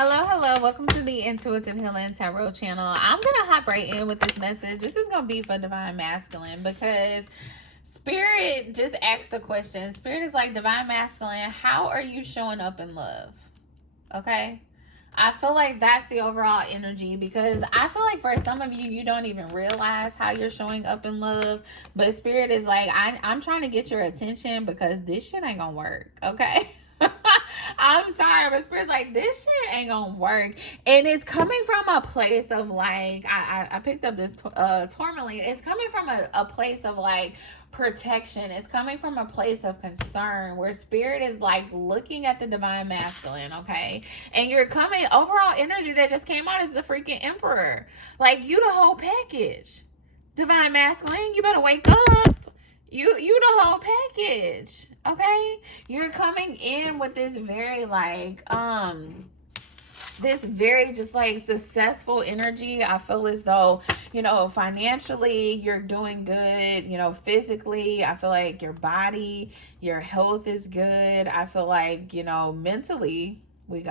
Hello. Welcome to the Intuitive Healing Tarot channel. I'm going to hop right in with this message. This is going to be for Divine Masculine because Spirit just asked the question. Spirit is like, Divine Masculine, how are you showing up in love? Okay? I feel like that's the overall energy because I feel like for some of you, you don't even realize how you're showing up in love. But Spirit is like, I'm trying to get your attention because this shit ain't going to work. Okay? I'm sorry, but Spirit's like, this shit ain't gonna work. And it's coming from a place of like, I picked up this tourmaline. It's coming from a place of like protection. It's coming from a place of concern where Spirit is like looking at the Divine Masculine, okay? And you're coming, overall energy that just came out is the freaking Emperor. Like, you the whole package. Divine Masculine, you better wake up. You the whole package, okay? You're coming in with this very like this very just like successful energy. I feel as though, you know, financially you're doing good, you know, physically, I feel like your body, your health is good. I feel like, you know, mentally we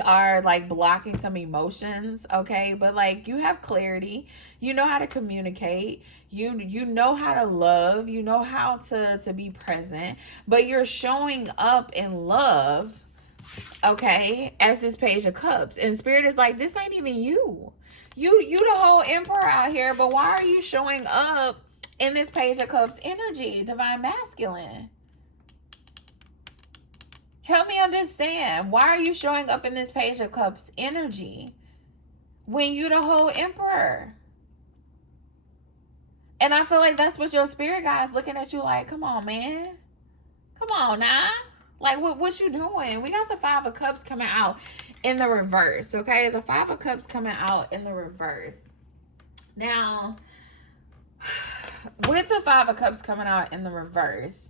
are like blocking some emotions, okay? But like you have clarity, you know how to communicate, you know how to love, you know how to be present, but you're showing up in love, okay, as this Page of Cups. And Spirit is like, this ain't even you. You the whole Emperor out here, but why are you showing up in this Page of Cups energy, Divine Masculine? Help me understand. Why are you showing up in this Page of Cups energy when you the whole Emperor? And I feel like that's what your spirit guy is looking at you like, come on, man. Come on now. Like, what you doing? We got the Five of Cups coming out in the reverse, okay? The Five of Cups coming out in the reverse. Now, with the Five of Cups coming out in the reverse,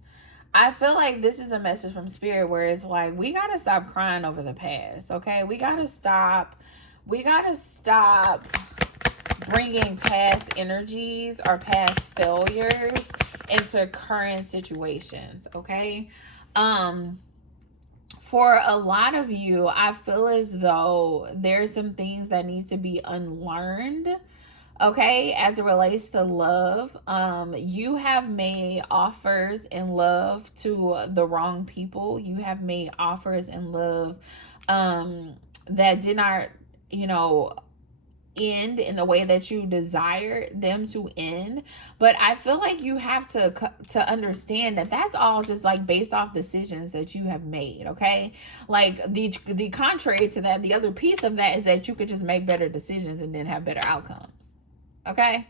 I feel like this is a message from Spirit where it's like, we got to stop crying over the past, okay? We got to stop bringing past energies or past failures into current situations, okay? For a lot of you, I feel as though there's some things that need to be unlearned, okay, as it relates to love. You have made offers in love to the wrong people. You have made offers in love that did not, you know, end in the way that you desire them to end. But I feel like you have to understand that that's all just like based off decisions that you have made, okay? Like the contrary to that, the other piece of that is that you could just make better decisions and then have better outcomes. Okay?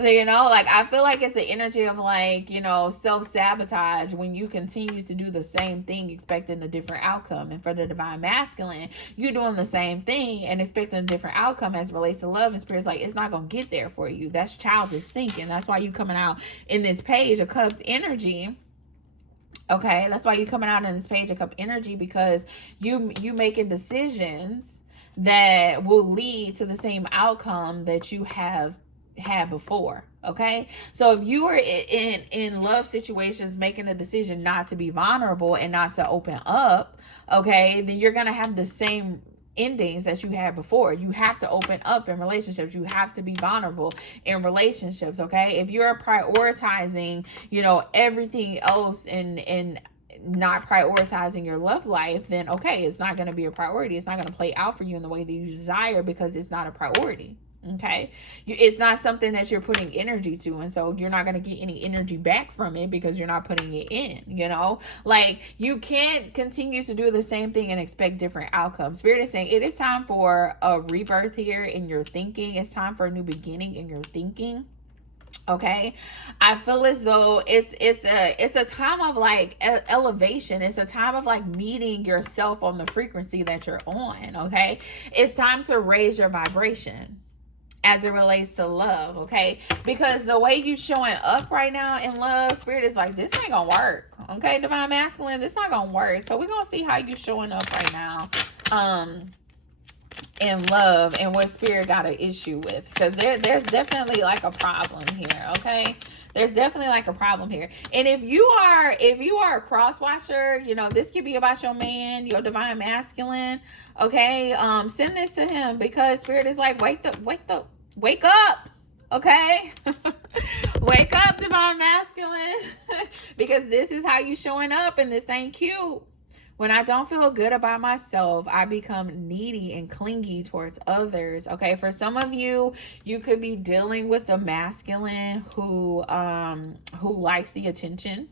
You know, like I feel like it's an energy of like, you know, self-sabotage when you continue to do the same thing expecting a different outcome. And for the Divine Masculine, you're doing the same thing and expecting a different outcome as it relates to love, and Spirit's like, it's not gonna get there for you. That's childish thinking. That's why you coming out in this Page of Cups energy. Okay, that's why you coming out in this Page of Cup energy, because you making decisions that will lead to the same outcome that you have had before. Okay, so if you are in love situations making a decision not to be vulnerable and not to open up, okay, then you're gonna have the same endings that you had before. You have to open up in relationships. You have to be vulnerable in relationships. Okay, if you're prioritizing, you know, everything else and not prioritizing your love life, then okay, it's not going to be a priority. It's not going to play out for you in the way that you desire because it's not a priority. Okay, it's not something that you're putting energy to, and so you're not going to get any energy back from it because you're not putting it in. You know, like you can't continue to do the same thing and expect different outcomes. Spirit is saying it is time for a rebirth here in your thinking. It's time for a new beginning in your thinking. Okay, I feel as though it's a time of like elevation. It's a time of like meeting yourself on the frequency that you're on. Okay, it's time to raise your vibration as it relates to love, okay? Because the way you showing up right now in love, Spirit is like, this ain't gonna work, okay? Divine Masculine, this not gonna work. So we're gonna see how you showing up right now in love and what Spirit got an issue with, because there's definitely like a problem here, okay? There's definitely like a problem here. And if you are a cross watcher, you know, this could be about your man, your divine masculine. Okay. Send this to him, because spirit is like, wake up. Okay. Wake up, divine masculine. Because this is how you showing up, and this ain't cute. When I don't feel good about myself, I become needy and clingy towards others. Okay, for some of you, you could be dealing with a masculine who likes the attention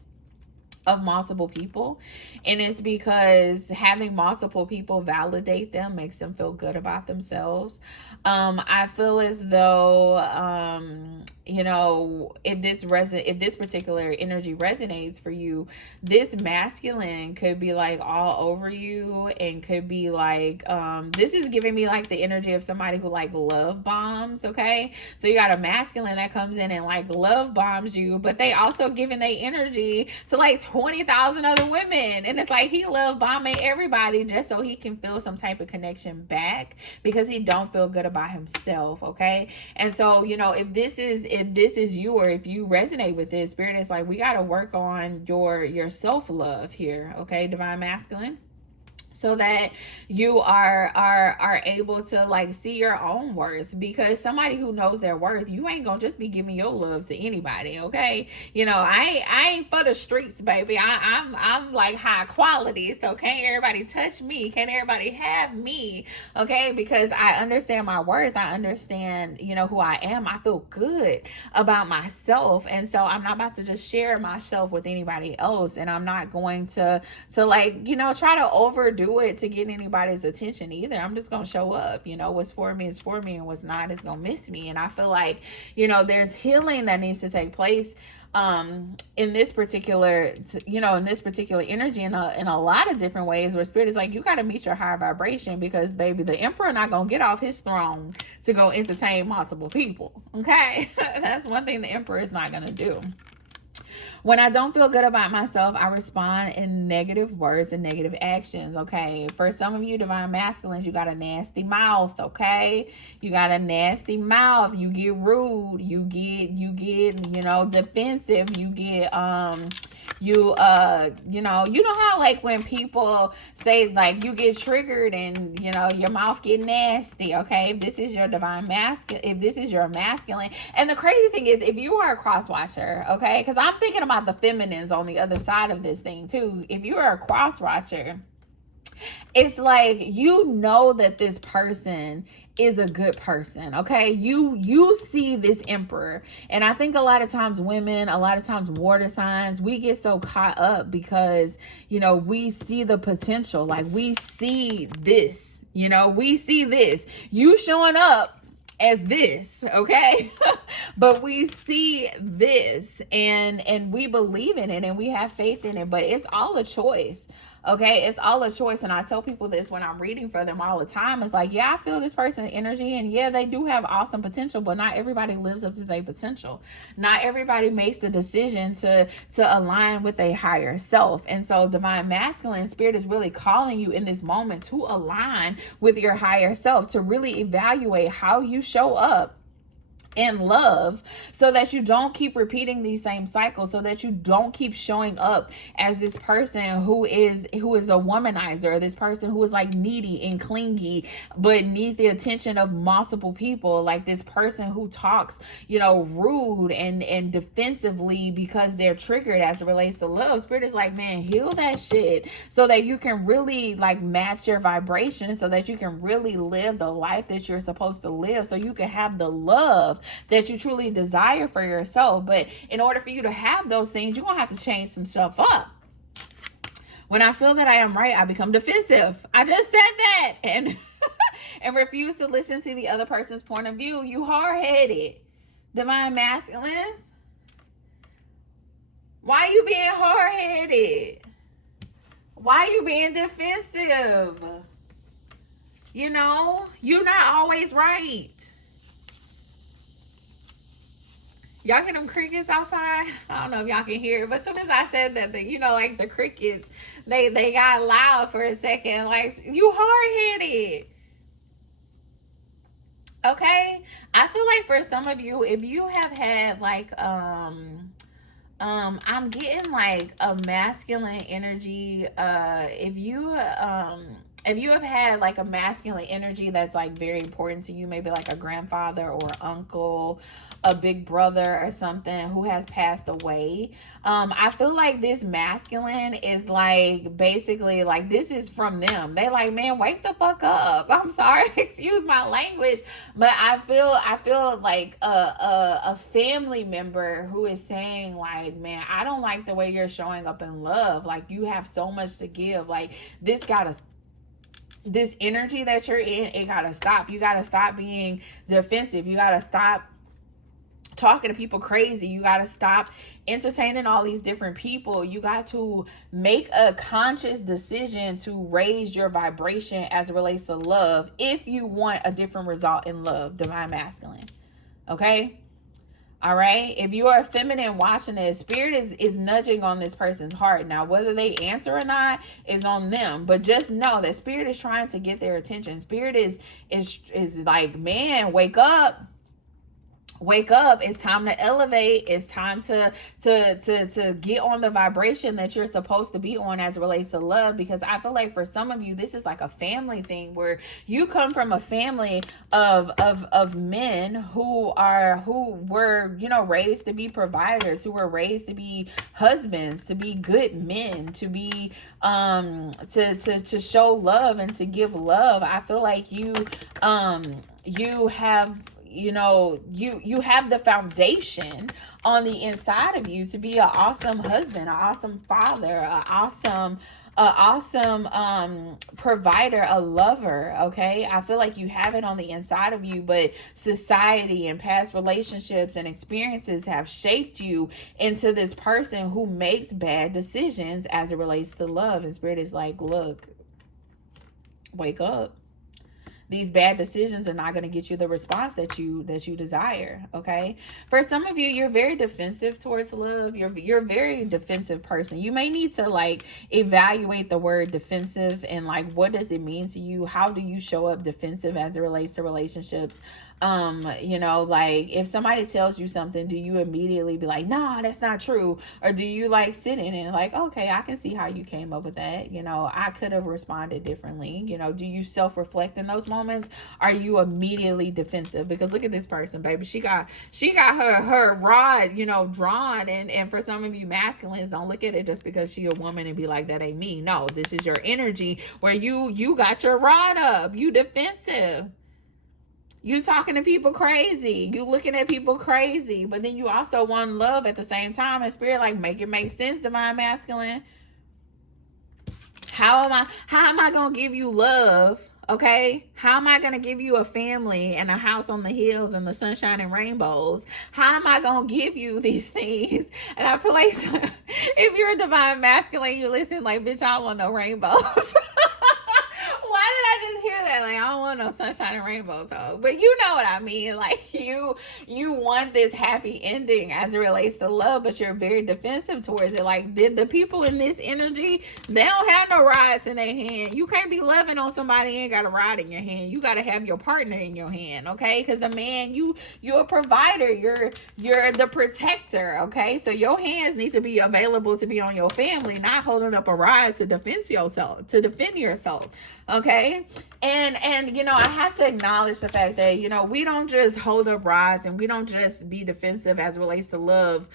of multiple people, and it's because having multiple people validate them makes them feel good about themselves. I feel as though you know, if this particular energy resonates for you, this masculine could be like all over you, and could be like this is giving me like the energy of somebody who like love bombs. Okay, so you got a masculine that comes in and like love bombs you, but they also giving their energy to like 20,000 other women, and it's like he love bombing everybody just so he can feel some type of connection back, because he don't feel good about himself. Okay, and so, you know, if this is you, or if you resonate with this, spirit is like, we got to work on your self-love here. Okay, divine masculine, so that you are able to like see your own worth, because somebody who knows their worth, you ain't gonna just be giving your love to anybody. Okay, you know, I ain't for the streets, baby. I'm like high quality, so can't everybody touch me, can't everybody have me. Okay, because I understand my worth, I understand, you know, who I am, I feel good about myself, and so I'm not about to just share myself with anybody else, and I'm not going to like, you know, try to overdo it to get anybody's attention either. I'm just gonna show up. You know, what's for me is for me, and what's not is gonna miss me. And I feel like, you know, there's healing that needs to take place in this particular, you know, in this particular energy, in a lot of different ways, where spirit is like, you got to meet your higher vibration, because baby, the emperor not gonna get off his throne to go entertain multiple people. Okay. That's one thing the emperor is not gonna do. When I don't feel good about myself, I respond in negative words and negative actions. Okay, for some of you divine masculines, you got a nasty mouth. Okay, you got a nasty mouth. You get rude. You get you know, defensive. You get you know how like when people say like you get triggered and, you know, your mouth get nasty. Okay, if this is your divine masculine, if this is your masculine. And the crazy thing is, if you are a cross watcher, okay, because I'm thinking about the feminines on the other side of this thing too. If you are a cross watcher, it's like, you know that this person is a good person. Okay, you see this emperor, and I think a lot of times women, a lot of times water signs, we get so caught up because, you know, we see the potential. Like, we see this, you know, we see this, you showing up as this, okay? But we see this, and we believe in it, and we have faith in it, but it's all a choice. Okay, it's all a choice. And I tell people this when I'm reading for them all the time. It's like, yeah, I feel this person's energy, and yeah, they do have awesome potential, but not everybody lives up to their potential. Not everybody makes the decision to align with a higher self. And so divine masculine spirit is really calling you in this moment to align with your higher self, to really evaluate how you show up in love, so that you don't keep repeating these same cycles, so that you don't keep showing up as this person who is a womanizer, this person who is like needy and clingy but need the attention of multiple people, like this person who talks, you know, rude and defensively because they're triggered as it relates to love. Spirit is like, man, heal that shit so that you can really like match your vibration, so that you can really live the life that you're supposed to live, so you can have the love that you truly desire for yourself. But in order for you to have those things, you're gonna have to change some stuff up. When I feel that I am right, I become defensive. I just said that. And refuse to listen to the other person's point of view. You hard-headed. Divine masculines, why you being hard-headed? Why you being defensive? You know, you're not always right. Y'all hear them crickets outside? I don't know if y'all can hear it, but as soon as I said that, you know, like the crickets, they got loud for a second. Like, you hard-headed. Okay. I feel like for some of you, if you have had like I'm getting like a masculine energy. If you have had like a masculine energy that's like very important to you, maybe like a grandfather or uncle, a big brother or something who has passed away. I feel like this masculine is like basically like this is from them. They like, man, wake the fuck up. I'm sorry, excuse my language, but I feel like a family member who is saying like, man, I don't like the way you're showing up in love. Like you have so much to give. Like this energy that you're in, it gotta stop. You gotta stop being defensive. You gotta stop talking to people crazy. You got to stop entertaining all these different people. You got to make a conscious decision to raise your vibration as it relates to love if you want a different result in love, divine masculine. Okay? All right. If you are feminine watching this, spirit is nudging on this person's heart. Now, whether they answer or not is on them. But just know that spirit is trying to get their attention. Spirit is like, man, wake up. Wake up. It's time to elevate. It's time to get on the vibration that you're supposed to be on as it relates to love. Because I feel like for some of you, this is like a family thing where you come from a family of men who were, you know, raised to be providers, who were raised to be husbands, to be good men, to be to show love and to give love. I feel like you have, you know, you have the foundation on the inside of you to be an awesome husband, an awesome father, an awesome provider, a lover. Okay, I feel like you have it on the inside of you, but society and past relationships and experiences have shaped you into this person who makes bad decisions as it relates to love. And spirit is like, look, wake up. These bad decisions are not going to get you the response that you desire. Okay, for some of you, you're very defensive towards love. You're a very defensive person. You may need to like evaluate the word defensive and like, what does it mean to you? How do you show up defensive as it relates to relationships? You know, like if somebody tells you something, do you immediately be like, nah, that's not true? Or do you like sit in it and like, okay, I can see how you came up with that. You know, I could have responded differently. You know, do you self-reflect in those moments? Are you immediately defensive? Because look at this person, baby. She got her rod, you know, drawn. And for some of you masculines, don't look at it just because she a woman and be like, that ain't me. No, this is your energy where you got your rod up. You defensive. You talking to people crazy. You looking at people crazy. But then you also want love at the same time. And spirit like, make it make sense, divine masculine. How am I gonna give you love? Okay, how am I gonna give you a family and a house on the hills and the sunshine and rainbows? How am I gonna give you these things? And I feel like if you're a divine masculine, you listen like, bitch, I don't want no rainbows. Why did I just hear that? Like, I don't want no sunshine and rainbows, ho. But you know what I mean. Like, you want this happy ending as it relates to love, but you're very defensive towards it. Like, the people in this energy, they don't have no rods in their hand. You can't be loving on somebody who ain't got a rod in your hand. You got to have your partner in your hand, okay? Because the man, you're a provider. You're the protector, okay? So your hands need to be available to be on your family, not holding up a rod to defend yourself. Okay. And you know, I have to acknowledge the fact that, you know, we don't just hold up rods and we don't just be defensive as it relates to love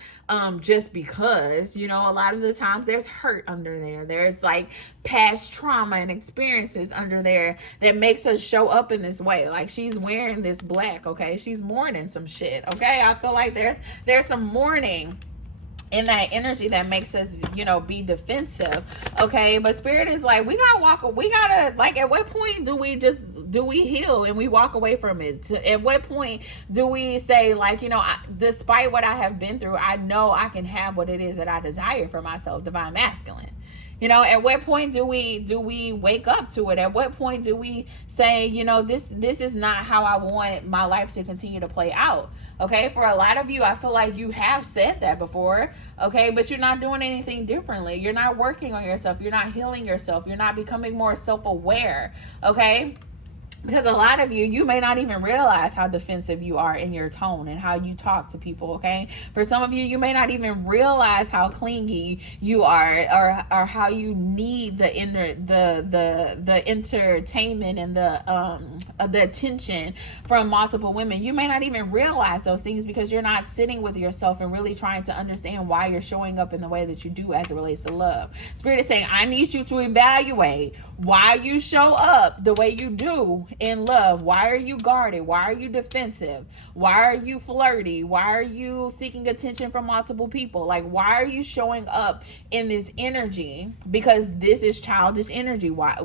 just because, you know, a lot of the times there's hurt under there. There's like past trauma and experiences under there that makes us show up in this way. Like she's wearing this black, okay? She's mourning some shit, okay? I feel like there's some mourning in that energy that makes us, you know, be defensive. Okay, but spirit is like, we gotta like, at what point do we heal and we walk away from it? At what point do we say like, you know, despite what I have been through, I know I can have what it is that I desire for myself, divine masculine. You know, at what point do we wake up to it? At what point do we say, you know, this is not how I want my life to continue to play out? Okay, for a lot of you, I feel like you have said that before, okay, but you're not doing anything differently. You're not working on yourself. You're not healing yourself. You're not becoming more self-aware, okay? Because a lot of you may not even realize how defensive you are in your tone and how you talk to people. Okay, for some of you may not even realize how clingy you are, or how you need the entertainment and the attention from multiple women. You may not even realize those things because you're not sitting with yourself and really trying to understand why you're showing up in the way that you do as it relates to love. Spirit is saying, I need you to evaluate why you show up the way you do in love. Why are you guarded? Why are you defensive? Why are you flirty? Why are you seeking attention from multiple people? Like, why are you showing up in this energy? Because this is childish energy. Why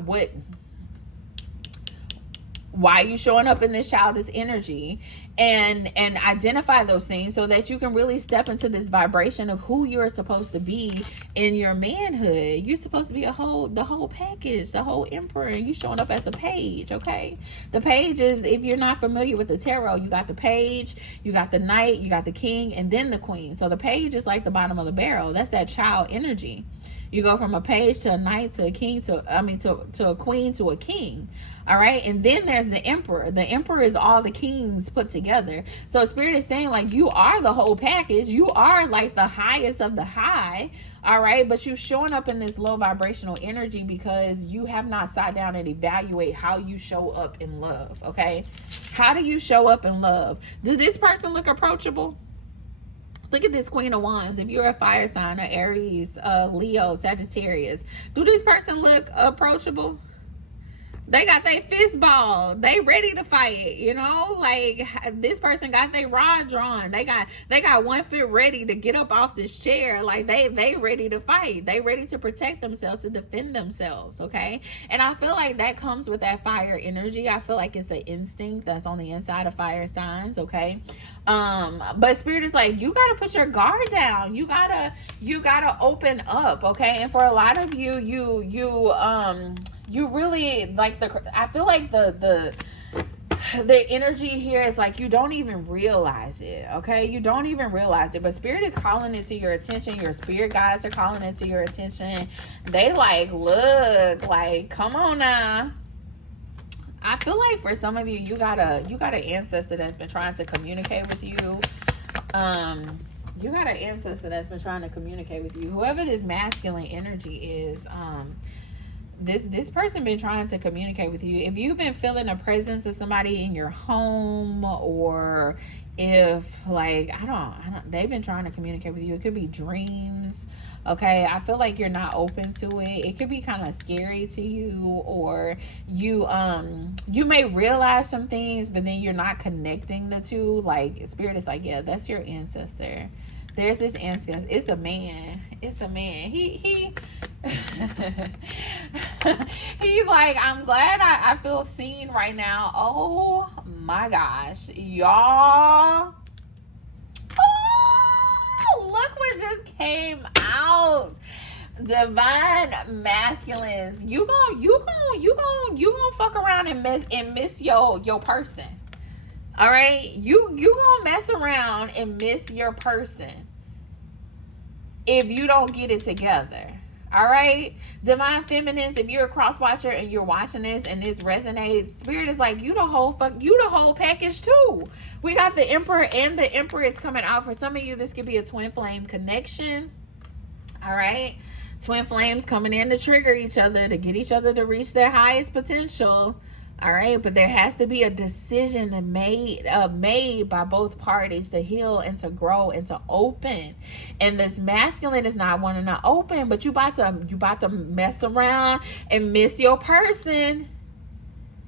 are you showing up in this childish energy? And identify those things so that you can really step into this vibration of who you're supposed to be in your manhood. You're supposed to be the whole package, the whole emperor, and you showing up as the page. Okay, the page is, if you're not familiar with the tarot, you got the page, you got the knight, you got the king, and then the queen. So the page is like the bottom of the barrel. That's that child energy. You go from a page to a knight to a king to a queen to a king. All right. And then there's the emperor. The emperor is all the kings put together. So Spirit is saying, like, you are the whole package. You are like the highest of the high. All right. But you're showing up in this low vibrational energy because you have not sat down and evaluate how you show up in love. Okay. How do you show up in love? Does this person look approachable? Look at this Queen of Wands. If you're a fire sign, or Aries, Leo, Sagittarius, do this person look approachable? They got their fist ball. They ready to fight, you know? Like, this person got their rod drawn. They got one foot ready to get up off this chair. Like, they ready to fight. They ready to protect themselves, to defend themselves, okay? And I feel like that comes with that fire energy. I feel like it's an instinct that's on the inside of fire signs, okay? But Spirit is like, you gotta put your guard down. You gotta open up, okay? And for a lot of you really, like, I feel like the energy here is like, you don't even realize it, okay? You don't even realize it, but Spirit is calling it to your attention. Your spirit guides are calling it to your attention. They like, look, like, come on now. I feel like for some of you, you got an ancestor that's been trying to communicate with you. You got an ancestor that's been trying to communicate with you. Whoever this masculine energy is, this person been trying to communicate with you. If you've been feeling the presence of somebody in your home, or if, like, I don't they've been trying to communicate with you. It could be dreams. Okay, I feel like you're not open to it. It could be kind of scary to you, or you may realize some things, but then you're not connecting the two. Like, Spirit is like, yeah, that's your ancestor. There's this ancestor. It's the man. It's a man. He he's like, I'm glad I feel seen right now. Oh my gosh, y'all. Look what just came out. Divine masculines. You gonna fuck around and miss your person. All right, you gonna mess around and miss your person if you don't get it together. All right, divine feminines, if you're a cross watcher and you're watching this and this resonates, Spirit is like, you the whole package too. We got the Emperor and the Empress coming out. For some of you, this could be a twin flame connection. All right, twin flames coming in to trigger each other, to get each other to reach their highest potential. All right, but there has to be a decision made by both parties to heal and to grow and to open. And this masculine is not wanting to open, but you about to mess around and miss your person.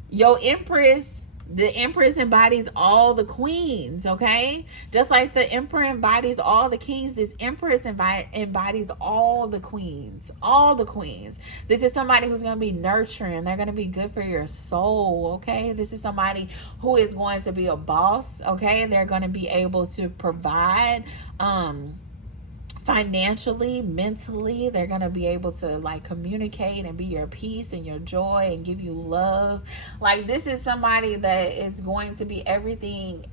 Your Empress. The Empress embodies all the queens, okay? Just like the Emperor embodies all the kings, this Empress embodies all the queens. All the queens. This is somebody who's going to be nurturing. They're going to be good for your soul, okay? This is somebody who is going to be a boss, okay? They're going to be able to provide financially, mentally, they're going to be able to like communicate and be your peace and your joy and give you love. Like, this is somebody that is going to be everything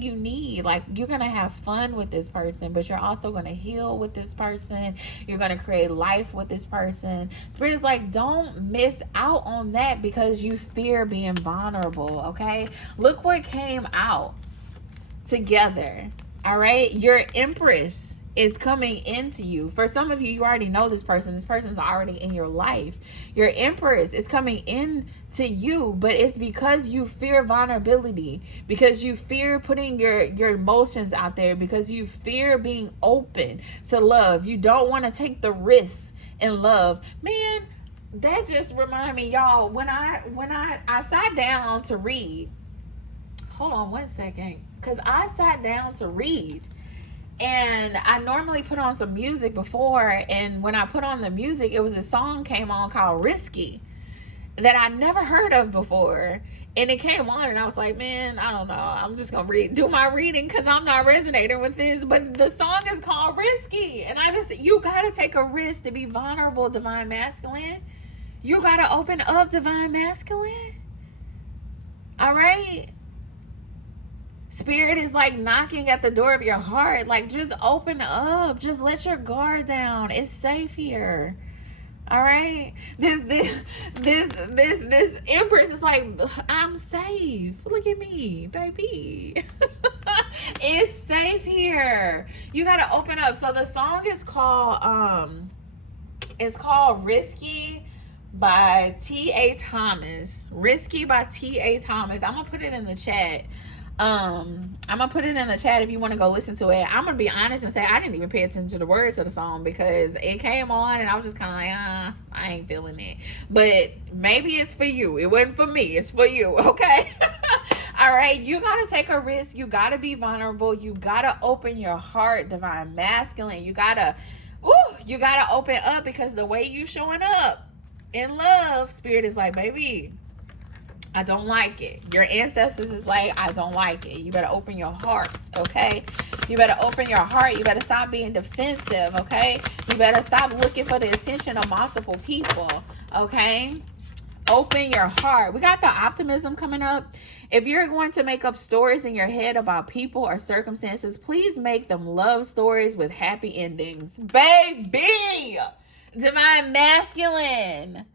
you need. Like, you're going to have fun with this person, but you're also going to heal with this person. You're going to create life with this person. Spirit is like, don't miss out on that because you fear being vulnerable. Okay, look what came out together. All right, your Empress is coming into you. For some of you, you already know this person. This person's already in your life. Your Empress is coming into you, but it's because you fear vulnerability, because you fear putting your emotions out there, because you fear being open to love. You don't want to take the risk in love. Man, that just reminded me, y'all, when I sat down to read. Hold on one second, because I sat down to read. And I normally put on some music before, and when I put on the music, it was a song came on called Risky that I never heard of before. And it came on, and I was like, man, I don't know. I'm just going to do my reading because I'm not resonating with this. But the song is called Risky. And you got to take a risk to be vulnerable, Divine Masculine. You got to open up, Divine Masculine. All right? Spirit is like knocking at the door of your heart. Like, just open up. Just let your guard down. It's safe here. All right. This Empress is like, I'm safe. Look at me, baby. It's safe here. You gotta open up. So the song is called Risky by T.A. Thomas. Risky by T.A. Thomas. I'm gonna put it in the chat. I'm gonna put it in the chat if you want to go listen to it. I'm gonna be honest and say I didn't even pay attention to the words of the song because it came on and I was just kind of like, I ain't feeling it. But maybe it's for you. It wasn't for me. It's for you. Okay. All right. You gotta take a risk. You gotta be vulnerable. You gotta open your heart, Divine Masculine. You gotta open up, because the way you showing up in love, Spirit is like, baby, I don't like it. Your ancestors is like, I don't like it. You better open your heart, okay? You better open your heart. You better stop being defensive, okay? You better stop looking for the attention of multiple people, okay? Open your heart. We got the optimism coming up. If you're going to make up stories in your head about people or circumstances, please make them love stories with happy endings. Baby! Divine Masculine.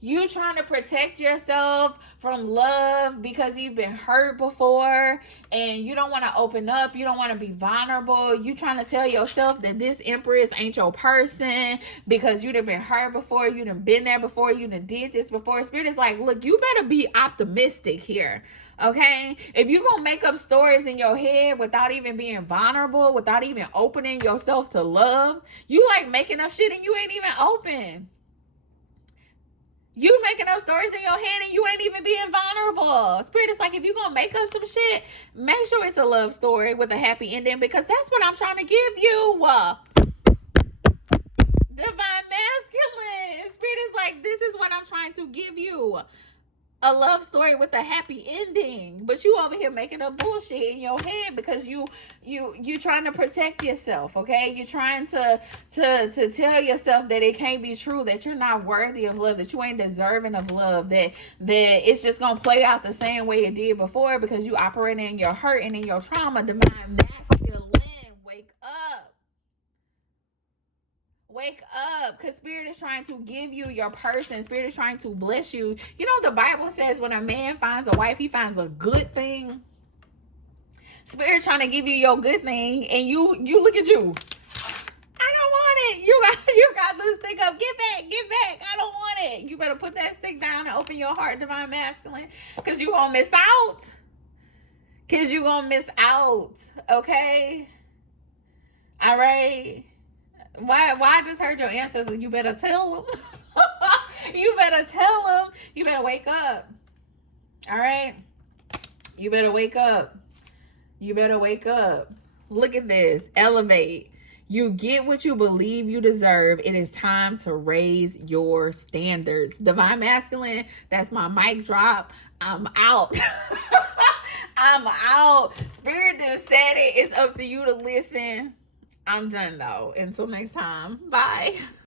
You trying to protect yourself from love because you've been hurt before and you don't want to open up. You don't want to be vulnerable. You trying to tell yourself that this Empress ain't your person because you done been hurt before. You done been there before. You done did this before. Spirit is like, look, you better be optimistic here. Okay? If you gonna make up stories in your head without even being vulnerable, without even opening yourself to love, you like making up shit and you ain't even open. You making up stories in your head and you ain't even being vulnerable. Spirit is like, if you're going to make up some shit, make sure it's a love story with a happy ending, because that's what I'm trying to give you. Divine Masculine. Spirit is like, this is what I'm trying to give you. A love story with a happy ending, but you over here making up bullshit in your head because you trying to protect yourself. Okay, you're trying to tell yourself that it can't be true, that you're not worthy of love, that you ain't deserving of love, that it's just gonna play out the same way it did before because you operating in your hurt and in your trauma. Divine Masculine, wake up. Wake up, because Spirit is trying to give you your person. Spirit is trying to bless you. You know, the Bible says when a man finds a wife, he finds a good thing. Spirit trying to give you your good thing, and you look at you. I don't want it. You got this stick up. Get back. I don't want it. You better put that stick down and open your heart, Divine Masculine, because you gonna miss out. Because you gonna miss out. Okay? All right? Why I just heard your ancestors. You better tell them. You better tell them. You better wake up. All right? You better wake up. You better wake up. Look at this. Elevate. You get what you believe you deserve. It is time to raise your standards. Divine Masculine, that's my mic drop. I'm out. I'm out. Spirit just said it. It's up to you to listen. I'm done though. Until next time. Bye.